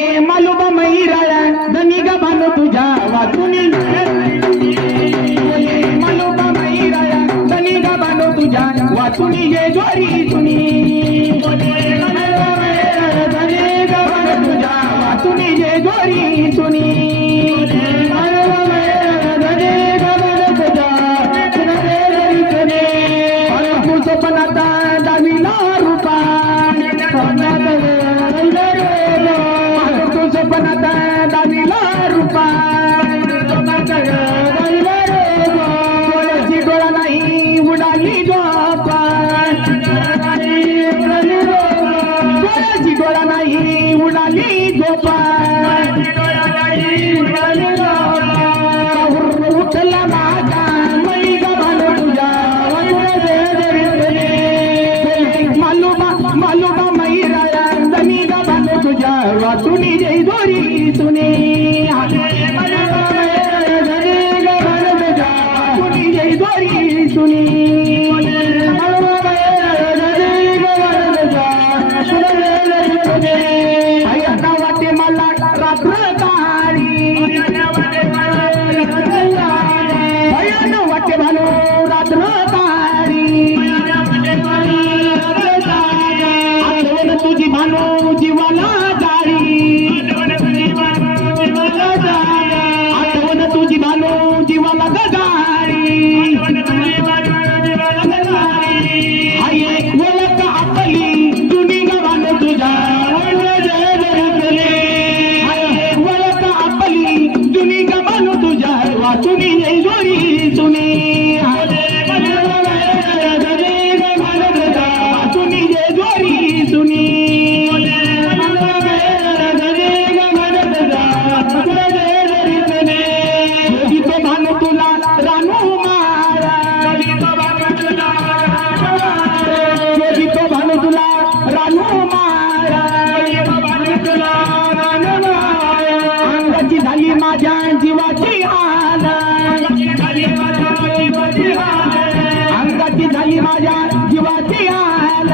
ये मालूबा मैराळा धनी ग भानू तुझ्या वाचुनी मालूबा मैराळा धनी ग भानू तुझ्या वाचुनी ये ज्वारी सुनी धनी ग भानू तुझ्या वाचुनी ये ज्वारी सुनी सपनाता दाविला रूपा तू सपनाता दाविला रूपा कोणाची डोळा नाही उडाली झोपा कोणाची डोळा नाही उडाली झोपा उठला माझा मै ग भानू तुझ्या मालूबा मैराळा धनी ग भानू तुझ्या वाचुनी जय दोरी सुने धनी ग भानू तुझ्या वाचुनी जय दोरी सुनी अय्या वाटे मला रात्र काळी अय्या वाटे भानू रात्र काळी तुझी भानू जीवाला जाळी आठवण तुझी भानू जीवाला गजाळी आई एक ओळख आपली जुनी ग भानू तुझ्या ओळख आपली जुनी ग भानू तुझ्या वाचुनी जय जोरी सुनी वाचुनी जय जोरी सुनी भानू तुला रानू मारा भानू तुला रानू मारा अंगाची झाली माझ्या जीवाची हाल अंगाची झाली माझ्या जीवाची हाल